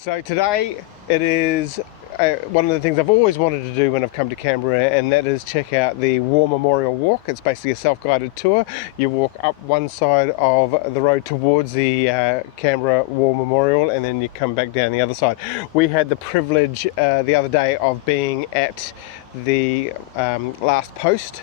So today it is one of the things I've always wanted to do when I've come to Canberra, and that is check out the War Memorial Walk. It's basically a self-guided tour. You walk up one side of the road towards the Canberra War Memorial, and then you come back down the other side. We had the privilege the other day of being at the last post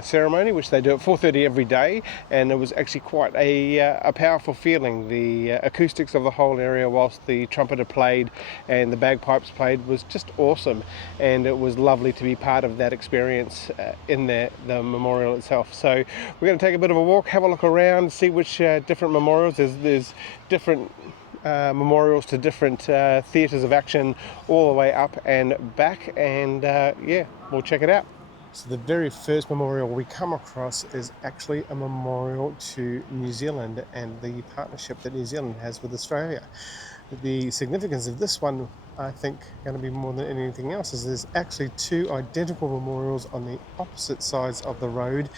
ceremony, which they do at 4:30 every day, and it was actually quite a powerful feeling. The acoustics of the whole area whilst the trumpeter played and the bagpipes played was just awesome, and it was lovely to be part of that experience in the memorial itself. So we're going to take a bit of a walk, have a look around, see which different memorials. There's different memorials to different theatres of action all the way up and back, and yeah, we'll check it out. So the very first memorial we come across is actually a memorial to New Zealand and the partnership that New Zealand has with Australia. The significance of this one, I think, going to be more than anything else, is there's actually two identical memorials on the opposite sides of the road.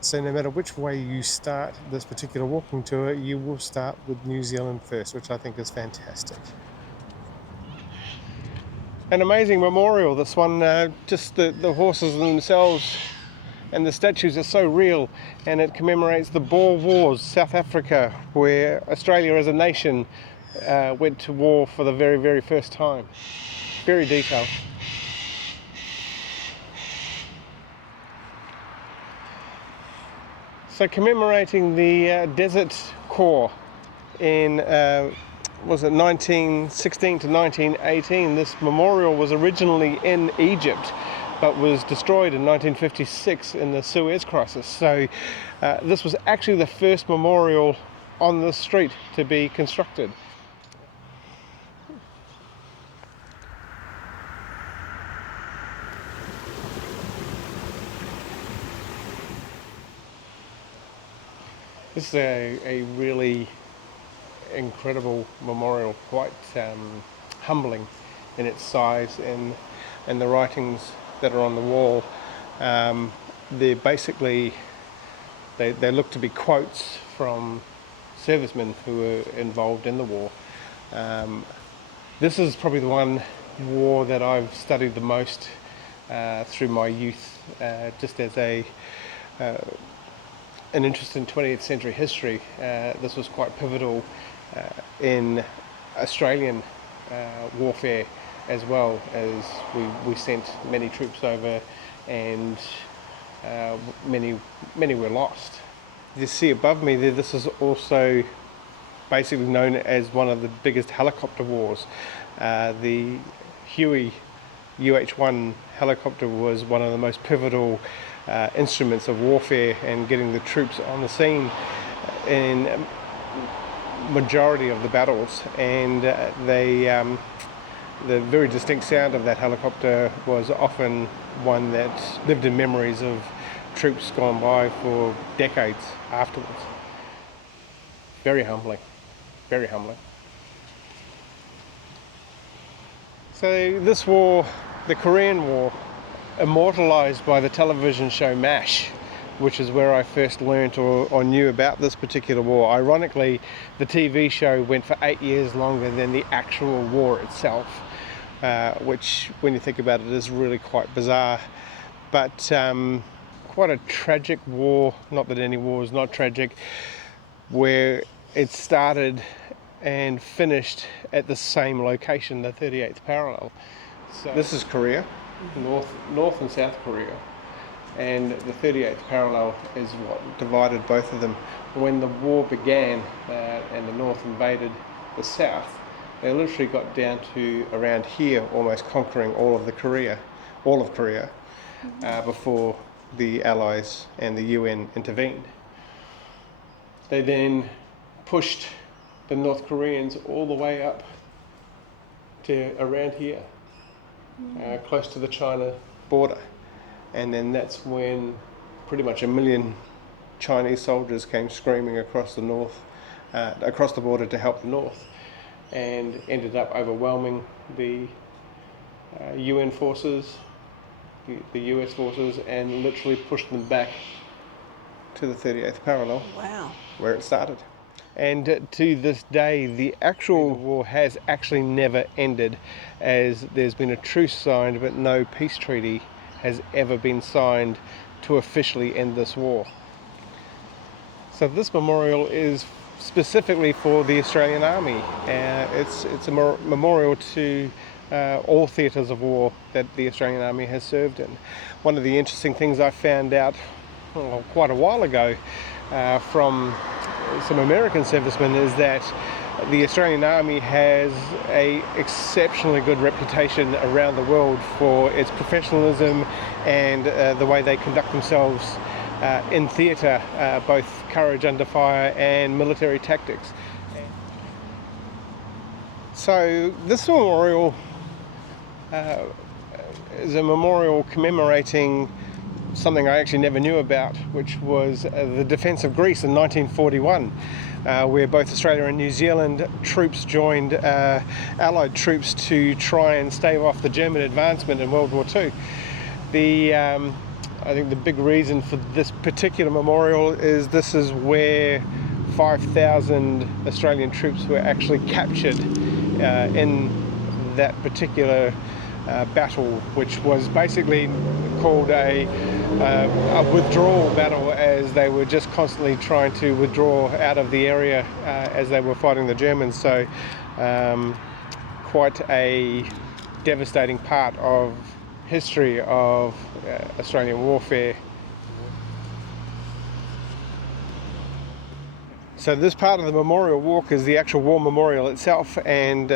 So no matter which way you start this particular walking tour, you will start with New Zealand first, which I think is fantastic. An amazing memorial, this one. Just the horses themselves and the statues are so real, and it commemorates the Boer Wars, South Africa, where Australia as a nation went to war for the very, very first time. Very detailed. So commemorating the Desert Corps in was it 1916 to 1918. This memorial was originally in Egypt, but was destroyed in 1956 in the Suez Crisis. So this was actually the first memorial on the street to be constructed. This is a really incredible memorial, quite humbling in its size and the writings that are on the wall. They're basically, they look to be quotes from servicemen who were involved in the war. This is probably the one war that I've studied the most through my youth, just as an interest in 20th century history. This was quite pivotal in Australian warfare, as well as we sent many troops over, and many were lost. You see above me there, this is also basically known as one of the biggest helicopter wars. The Huey UH-1 helicopter was one of the most pivotal instruments of warfare and getting the troops on the scene in majority of the battles, and the very distinct sound of that helicopter was often one that lived in memories of troops gone by for decades afterwards. Very humbling, very humbling. So this war, the Korean War, immortalised by the television show MASH, which is where I first learnt or knew about this particular war. Ironically, the TV show went for 8 years longer than the actual war itself, which, when you think about it, is really quite bizarre. But quite a tragic war, not that any war is not tragic, where it started and finished at the same location, the 38th parallel. So this is Korea, North and South Korea, and the 38th parallel is what divided both of them. When the war began and the North invaded the South, they literally got down to around here, almost conquering all of Korea, before the Allies and the UN intervened. They then pushed the North Koreans all the way up to around here, close to the China border. And then that's when pretty much 1 million Chinese soldiers came screaming across the border to help the North, and ended up overwhelming the UN forces, the US forces, and literally pushed them back to the 38th parallel. Wow. Where it started. And to this day, the actual war has actually never ended, as there's been a truce signed, but no peace treaty has ever been signed to officially end this war. So this memorial is specifically for the Australian Army. It's a memorial to all theatres of war that the Australian Army has served in. One of the interesting things I found out quite a while ago from some American servicemen is that the Australian Army has a exceptionally good reputation around the world for its professionalism and the way they conduct themselves in theatre, both courage under fire and military tactics. So this memorial is a memorial commemorating something I actually never knew about, which was the defence of Greece in 1941, where both Australia and New Zealand troops joined Allied troops to try and stave off the German advancement in World War II. I think the big reason for this particular memorial is this is where 5,000 Australian troops were actually captured in that particular battle, which was basically called a withdrawal battle, as they were just constantly trying to withdraw out of the area as they were fighting the Germans. So quite a devastating part of history of Australian warfare. So this part of the memorial walk is the actual war memorial itself, and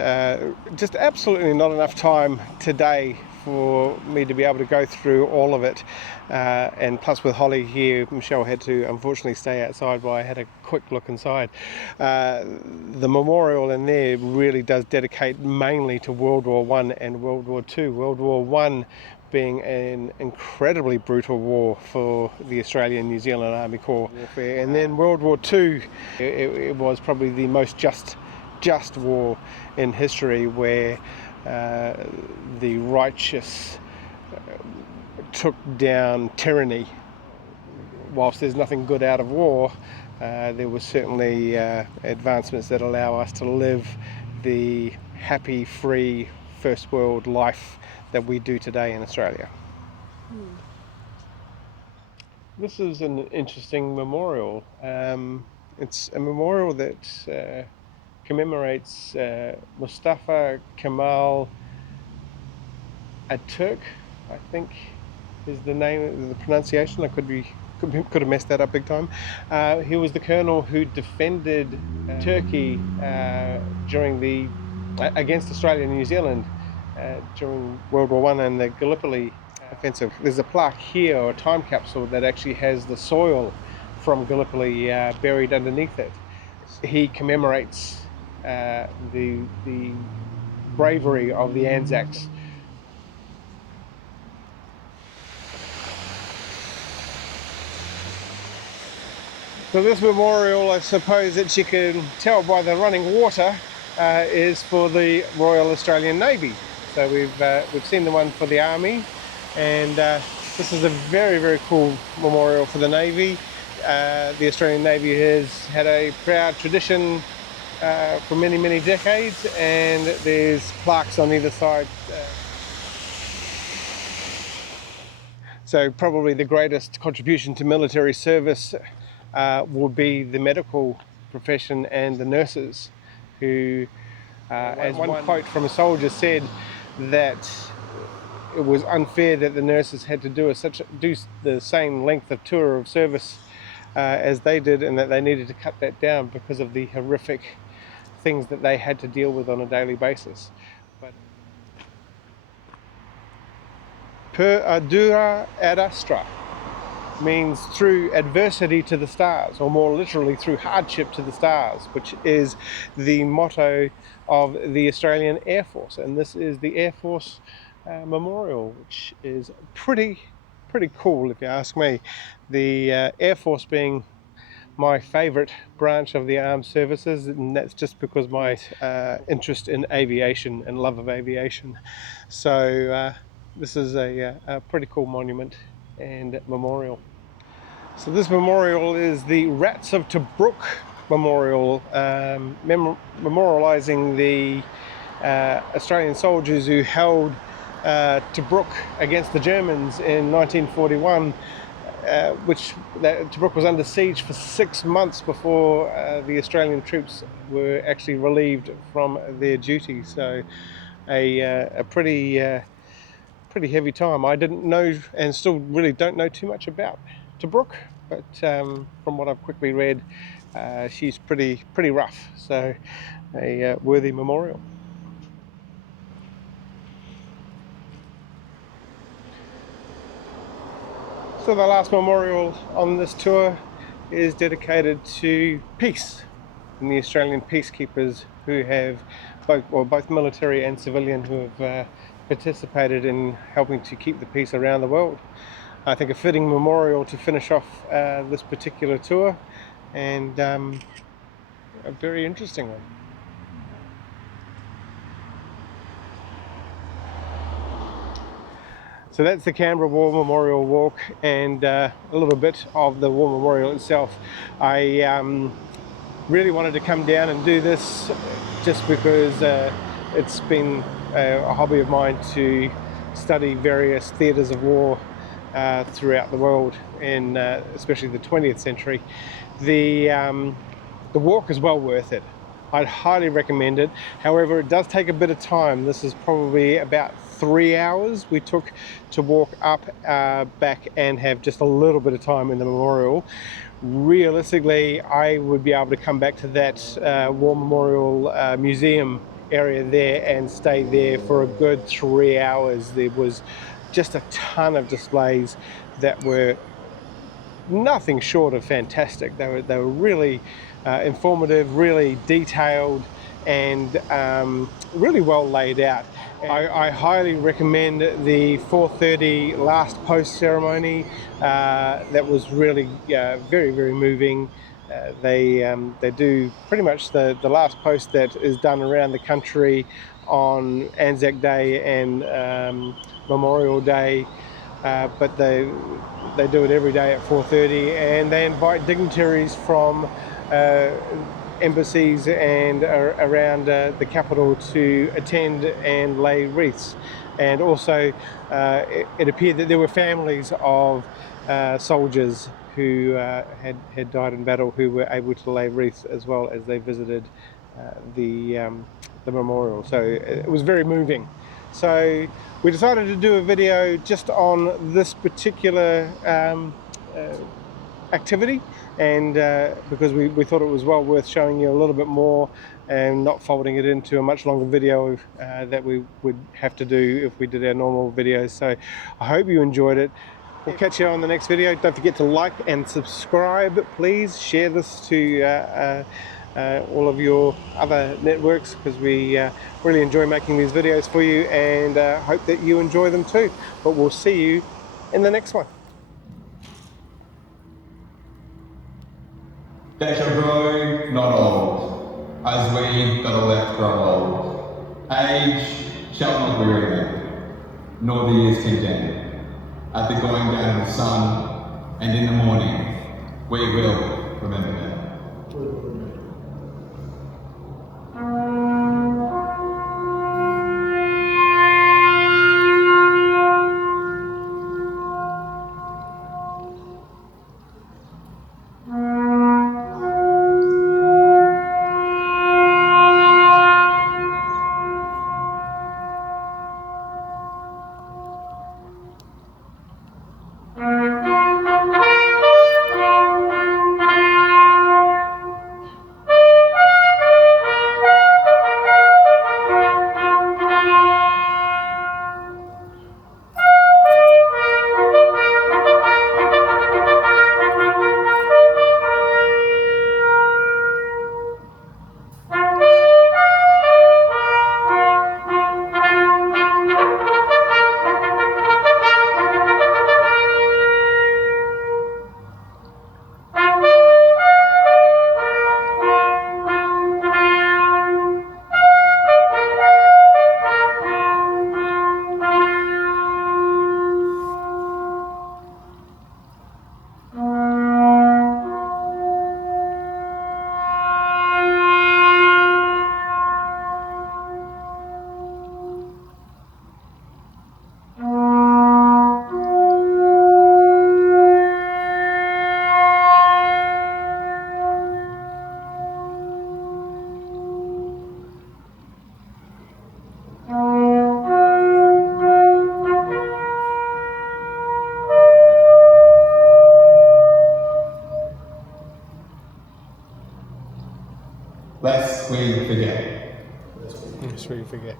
just absolutely not enough time today for me to be able to go through all of it, and plus with Holly here, Michelle had to unfortunately stay outside while I had a quick look inside. The memorial in there really does dedicate mainly to World War I and World War II. World War I being an incredibly brutal war for the Australian and New Zealand Army Corps warfare, and then World War II, it was probably the most just war in history, where the righteous took down tyranny. Whilst there's nothing good out of war, there was certainly advancements that allow us to live the happy, free, first world life that we do today in Australia. This is an interesting memorial. It's a memorial that commemorates Mustafa Kemal Atatürk, I think is the name, the pronunciation. I could have messed that up big time. He was the colonel who defended Turkey against Australia and New Zealand during World War I and the Gallipoli offensive. There's a plaque here, or a time capsule, that actually has the soil from Gallipoli buried underneath it. He commemorates the bravery of the Anzacs. So this memorial, I suppose that you can tell by the running water, is for the Royal Australian Navy. So we've seen the one for the Army, and this is a very, very cool memorial for the Navy. The Australian Navy has had a proud tradition for many, many decades, and there's plaques on either side. So probably the greatest contribution to military service would be the medical profession and the nurses, who, as one quote from a soldier said, that it was unfair that the nurses had to do the same length of tour of service as they did, and that they needed to cut that down because of the horrific things that they had to deal with on a daily basis. But per ardura ad astra means through adversity to the stars, or more literally through hardship to the stars, which is the motto of the Australian Air Force. And this is the Air Force Memorial, which is pretty cool if you ask me. The Air Force being my favourite branch of the armed services, and that's just because my interest in aviation and love of aviation. So this is a pretty cool monument and memorial. So this memorial is the Rats of Tobruk memorial memorialising the Australian soldiers who held Tobruk against the Germans in 1941, which Tobruk was under siege for 6 months before the Australian troops were actually relieved from their duty. So a pretty heavy time. I didn't know, and still really don't know too much about Tobruk, but from what I've quickly read, she's pretty rough. So a worthy memorial. So the last memorial on this tour is dedicated to peace and the Australian peacekeepers who have both military and civilian, who have participated in helping to keep the peace around the world. I think a fitting memorial to finish off this particular tour, and a very interesting one. So that's the Canberra War Memorial Walk, and a little bit of the War Memorial itself. I really wanted to come down and do this just because it's been a hobby of mine to study various theatres of war throughout the world, in especially the 20th century. The walk is well worth it. I'd highly recommend it. However, it does take a bit of time. This is probably about 3 hours we took to walk up, back, and have just a little bit of time in the memorial. Realistically, I would be able to come back to that War Memorial Museum area there and stay there for a good 3 hours. There was just a ton of displays that were nothing short of fantastic. They were really informative, really detailed, and really well laid out. I highly recommend the 4:30 last post ceremony. That was really very moving. They do pretty much the last post that is done around the country on Anzac Day and Memorial Day, but they do it every day at 4:30, and they invite dignitaries from embassies and around the capital to attend and lay wreaths. And also it appeared that there were families of soldiers who had died in battle who were able to lay wreaths as well as they visited the memorial. So it was very moving. So we decided to do a video just on this particular activity, and because we thought it was well worth showing you a little bit more and not folding it into a much longer video that we would have to do if we did our normal videos. So I hope you enjoyed it. We'll catch you on the next video. Don't forget to like and subscribe. Please share this to all of your other networks, because we really enjoy making these videos for you, and hope that you enjoy them too. But we'll see you in the next one. They shall grow not old, as we that are left grow old. Age shall not weary them, nor the years condemn. At the going down of the sun, and in the morning, we will remember them. we forget. Lest we forget.